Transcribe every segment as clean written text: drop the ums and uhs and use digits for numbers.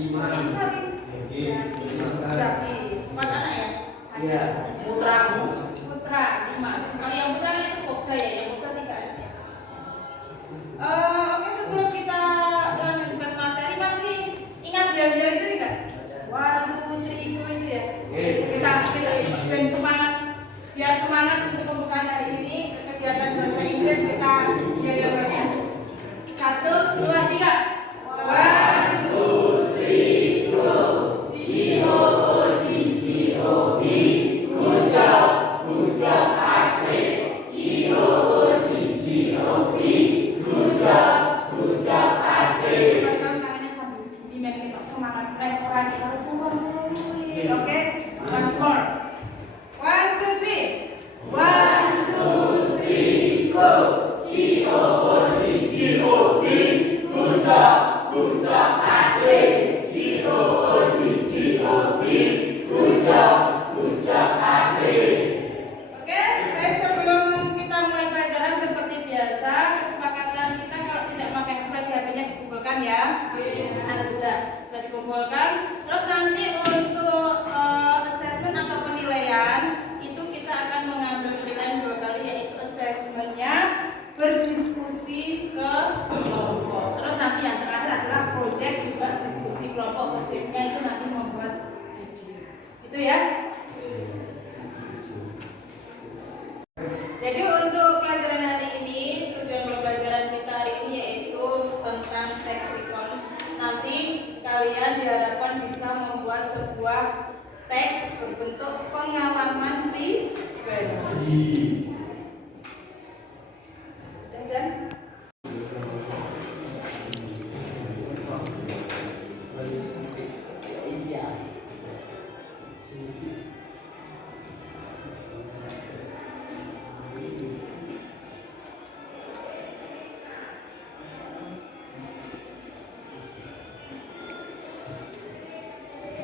Yang sapi. Sapi. 4 anak ya? Iya. Putraku. Putra 5. Kalau yang putra itu Pogda ya, yang Pogda 3 anak ya. Oke, sebelum kita melanjutkan materi masih ingat diam-diam itu enggak? 1, 2, 3, go itu ya. Kita biar semangat, untuk pembukaan hari ini kegiatan bahasa Inggris kita diam-diamnya. 1, 2, 3. 1, 2, 3, go. G-O-O-D-G-O-B. Good job, asik. G-O-O-D-G-O-B. Good job, asik. Tangannya sambil gini, kita semangat orang kita keluar. Oke, once more. 1, 2, 3. 1, 2, 3, go. G-O-O-D-G-O-B. Good job, asik. G-O-O-D-G-O-B. Good job, asik. Oke, baik, sebelum kita mulai pelajaran seperti biasa, kesepakatan kita kalau tidak pakai HP-nya dikumpulkan ya. Nah, sudah dikumpulkan. Terus nanti untuk assessment atau penilaian itu kita akan mengambil penilaian 2 kali, yaitu assessmentnya berdiskusi ke kelompok. Terus nanti yang terakhir adalah project, juga diskusi kelompok. Projectnya itu nanti membuat video. Itu ya. Jadi untuk pelajaran hari ini, tujuan pembelajaran kita hari ini yaitu tentang text recall. Nanti kalian diharapkan bisa membuat sebuah teks berbentuk pengalaman pribadi. Sudah, Jan?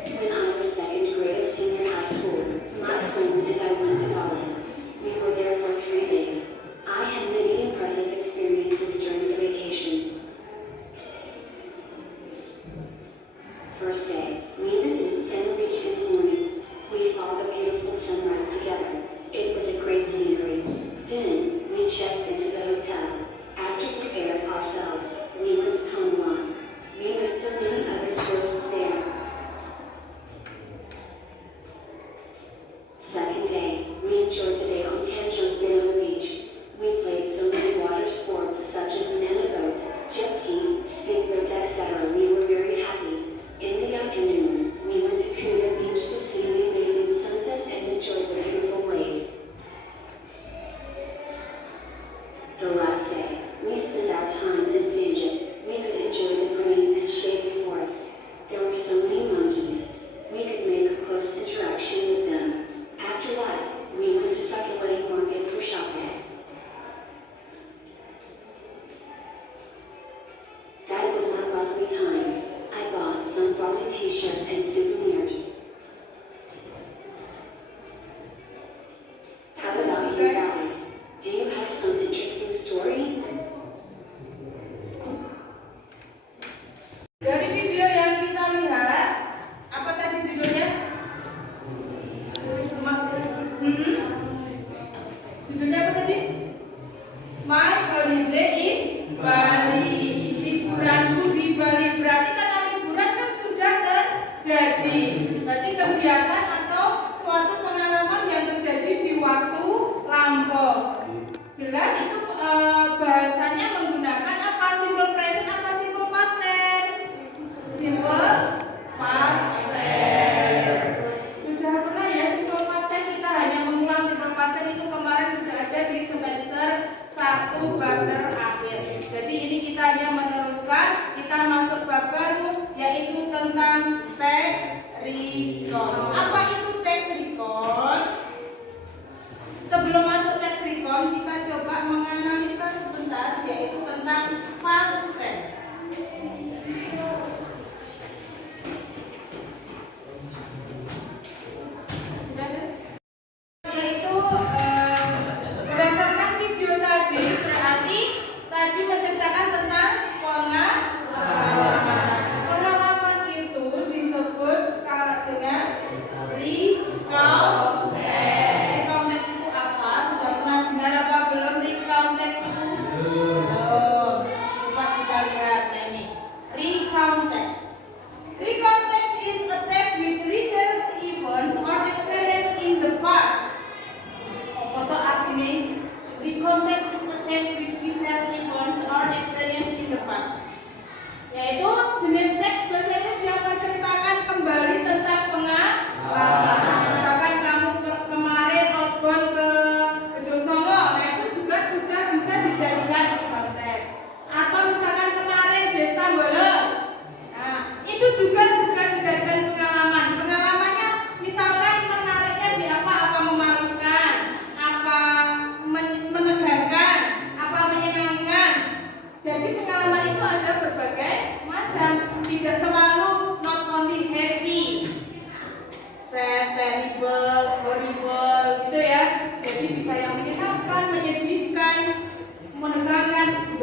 When I was second grade of senior high school, my friends and I went to Bali. We were there for 3 days. I had many impressive experiences during the vacation. First day, we visited Sand Beach in the morning. We saw the beautiful sunrise together. It was a great scenery. Then, we checked into the hotel. After preparing ourselves, we went to Tongalat. We met so many other tourists there. Second day, we enjoyed the day on Tanjung Binong Beach. We played so many water sports such as banana boat, jet ski, speedboat, etc. We were very happy. In the afternoon, we went to Kuta Beach to see the amazing sunset and enjoy the beautiful lake. The last day, we spent our time in Sanjit. We could enjoy the green and shady forest. There were so many monkeys. We could make a close interaction with them. After that, we went to Sakawati Market for shopping. That was my lovely time. I bought some Bali t-shirt and souvenirs. How about you guys? Do you have some interesting story? Dari video yang kita lihat, apa tadi judulnya? Judulnya apa tadi? My Holiday in Bali. Liburanku di Bali. Berarti karena liburan kan sudah terjadi.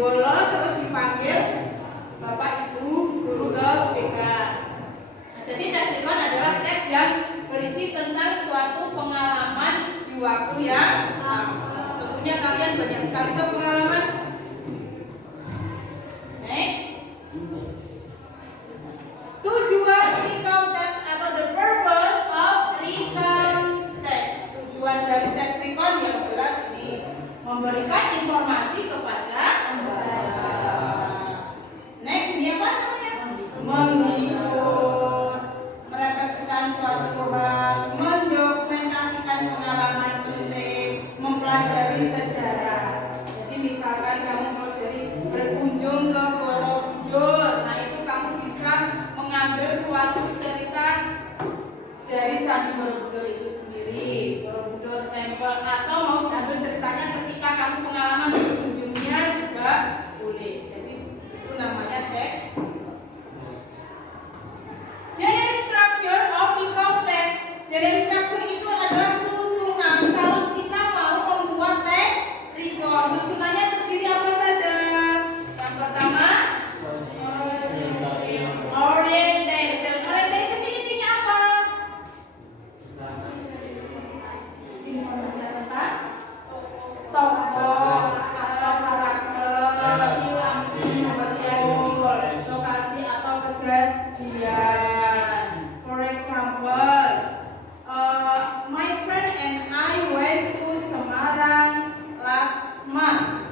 bolos terus dipanggil Bapak Ibu guru ke BK. Nah, jadi teks recon adalah teks yang berisi tentang suatu pengalaman di waktu yang tentunya kalian banyak sekali tuh pengalaman. Next. Tujuan recount text atau the purpose of recount text. Tujuan dari teks recount yang jelas ini memberikan informasi kepada pembaca. Next ini apa namanya? Mengikut, merefleksikan suatu hal, mendokumentasikan pengalaman penting, mempelajari sejarah. Jadi misalkan kamu mempelajari berkunjung ke Borobudur, nah itu kamu bisa mengambil suatu cerita dari Candi Borobudur itu sendiri, Borobudur Temple, atau mau diambil ceritanya ketika kamu pengalaman berkunjungnya juga boleh. Jadi itu namanya teks. Generic structure of recount text. Generic structure itu adalah susunan kalau kita mau membuat teks recount. Susunannya terdiri apa saja? Yang pertama, orientation. Orientation ini intinya apa? Informasi tentang tokoh atau karakter, betul, lokasi atau kejadian. For example, my friend and I went to Semarang last month.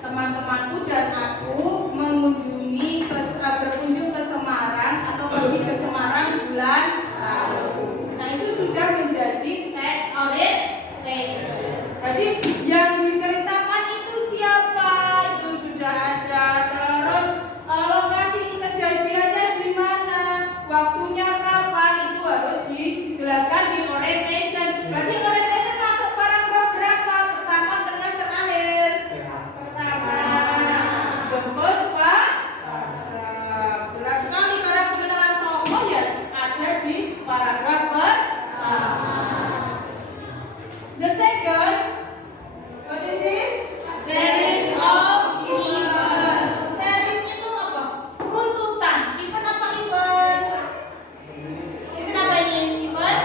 Teman-temanku dan aku berkunjung ke Semarang atau pergi ke Semarang bulan lalu. Nah itu sudah menjadi teks orientation. Jadi yang diceritakan itu siapa, itu sudah ada. Terus lokasi kejadiannya di mana, waktunya kapan, itu harus dijelaskan di orientation. Berarti orientation masuk paragraf berapa? Pertama, tengah, terakhir. Pertama, the first paragraph. Jelas sekali karena pengenalan tokoh ya ada di paragraf pertama. The second, what is it? Series of events. Series itu apa? Runtutan. Event apa event? Event apa ini? Event?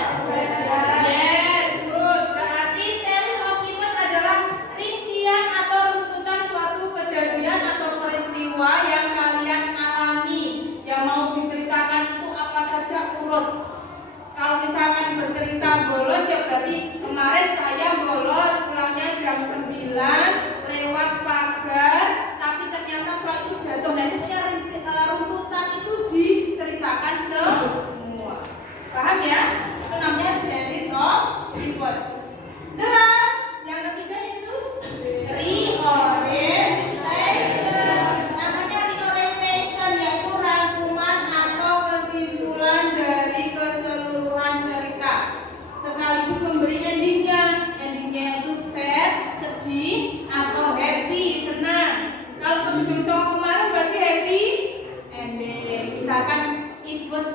Yes, good. Berarti series of event adalah rincian atau runtutan suatu kejadian atau peristiwa yang kalian alami. Yang mau diceritakan itu apa saja urut. Kalau misalkan bercerita bolos ya berarti kemarin kayak bolos pulangnya jam 9 lewat pagar, tapi ternyata setelah itu jatuh. Dan itu punya runtutan itu diceritakan semua. Paham ya? Itu namanya series of event. The last, yang ketiga itu reorientation. Namanya reorientation yaitu rangkuman atau kesimpulan dari keseluruhan cerita sekaligus memberi endingnya. Endingnya itu sad, sedih, atau happy, senang. Kalau kedudung song kemarin berarti happy ending. Misalkan it was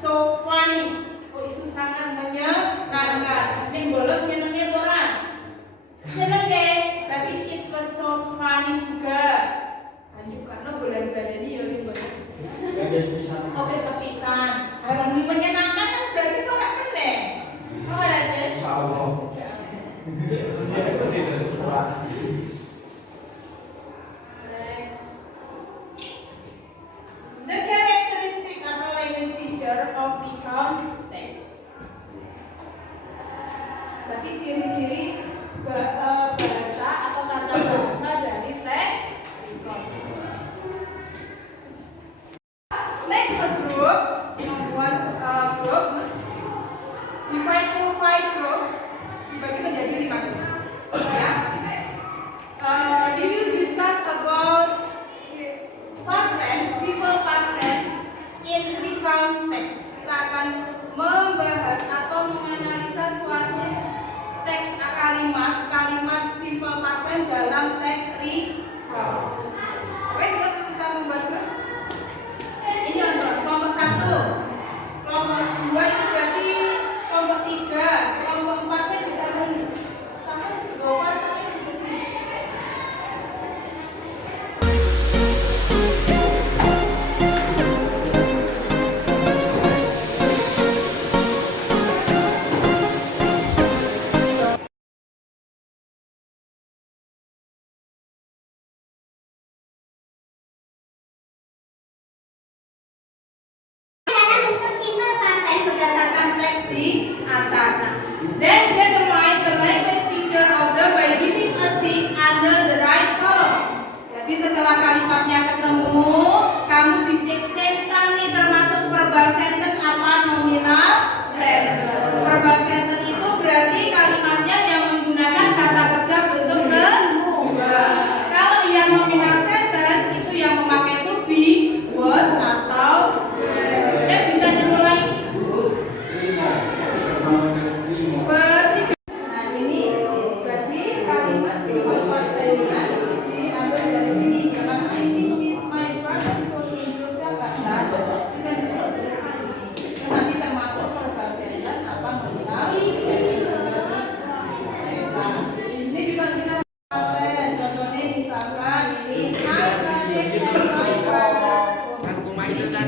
so funny, oh itu sangat menyenangkan. Ning bolos nyenengnya orang seneng deh, berarti it was so funny juga. Lanjut karena bulan-bulan ini ya ning bolos. Oke sepisan. Kalau ini menyenangkan kan berarti orang meneng. Oh ada Jess. Insyaallah. Next. The characteristic atau language feature of recount text. Berarti ciri-ciri bahasa atau tata bahasa dari teks recount. Make a group, membuat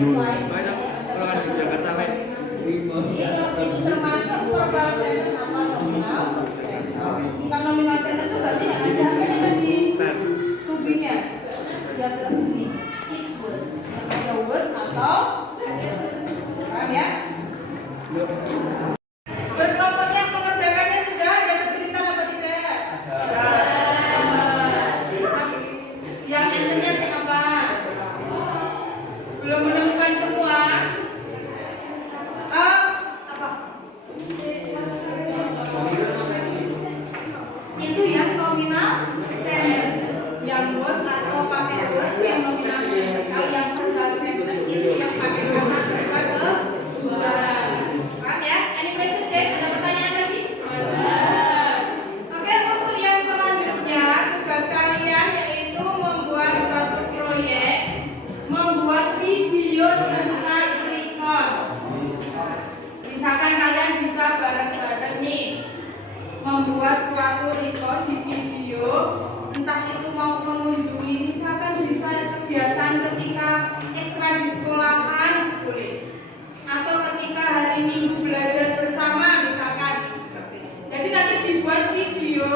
Banyak orang di Jakarta, Pak. Itu termasuk verbal sentence apa nominal sentence. Bukan nominal sentence itu berarti ada apa tadi to-be-nya. Dia ini it was, ada was atau paham ya? Berkelompoknya mengerjakannya sudah ada kesulitan apa tidak? Yang enternya siapa? Belum menemukan semua? Apa? Itu yang nominal sentence. Yang was atau pakai word yang nominal sentence. Kalau yang verbal sentence itu yang pakai kata kerja kedua. Paham ya? Any question game? Ada pertanyaan lagi? Oke, untuk yang selanjutnya tugas kalian yaitu membuat suatu proyek, membuat video tentang record. Misalkan kalian bisa bareng-bareng nih membuat suatu record di video, entah itu mau mengunjungi, misalkan bisa kegiatan ketika ekstra di sekolahan boleh, atau ketika hari Minggu belajar bersama misalkan. Jadi nanti dibuat video,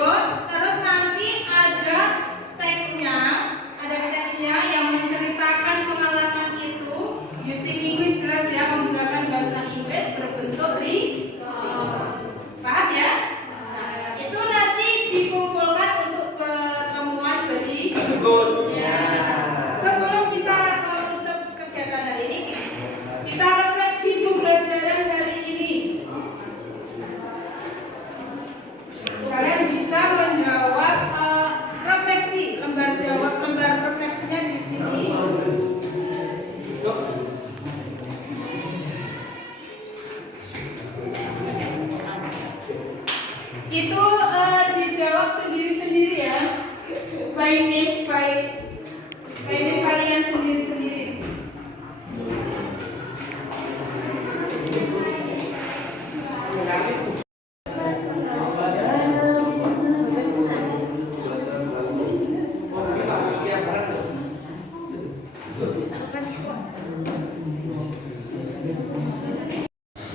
terus nanti ada teksnya yang menceritakan pengalaman itu using English, jelas ya, menggunakan bahasa Inggris berbentuk record. Paham ya? Nah, itu nanti dikumpulkan untuk pertemuan berikutnya. Sebelum kita menutup kegiatan hari ini, kita refleksi pembelajaran hari ini. Kalian bisa menjawab refleksi, lembar refleksinya di sini. Itu dijawab sendiri-sendiri ya. By name kalian sendiri-sendiri.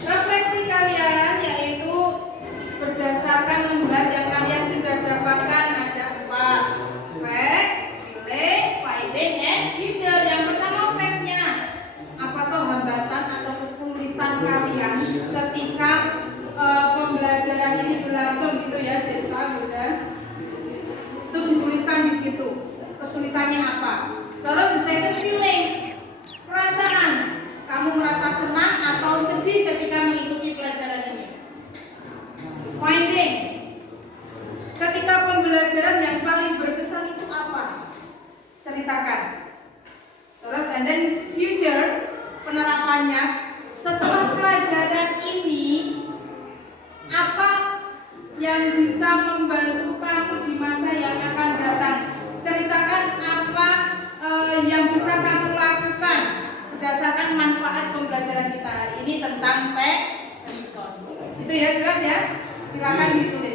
Refleksi kalian yaitu berdasarkan lembar yang kalian sudah dapatkan ada 4. Fact, relay, finding, and future. Yang pertama fact-nya. Apa tuh hambatan atau kesulitan kalian ketika pembelajaran ini berlangsung gitu ya, Desta, dan itu dituliskan di situ. Kesulitannya apa? Terus the second feeling, perasaan. Kamu merasa senang atau sedih ketika mengikuti pelajaran ini? Finding, ketika pembelajaran yang paling berkesan itu apa? Ceritakan. Terus and then future, penerapannya. Setelah pelajaran ini, apa yang bisa membantu kamu di masa yang akan datang? Ceritakan apa yang bisa kamu lakukan berdasarkan manfaat pembelajaran kita hari ini tentang teks record. Itu ya, jelas ya? Silakan ditulis.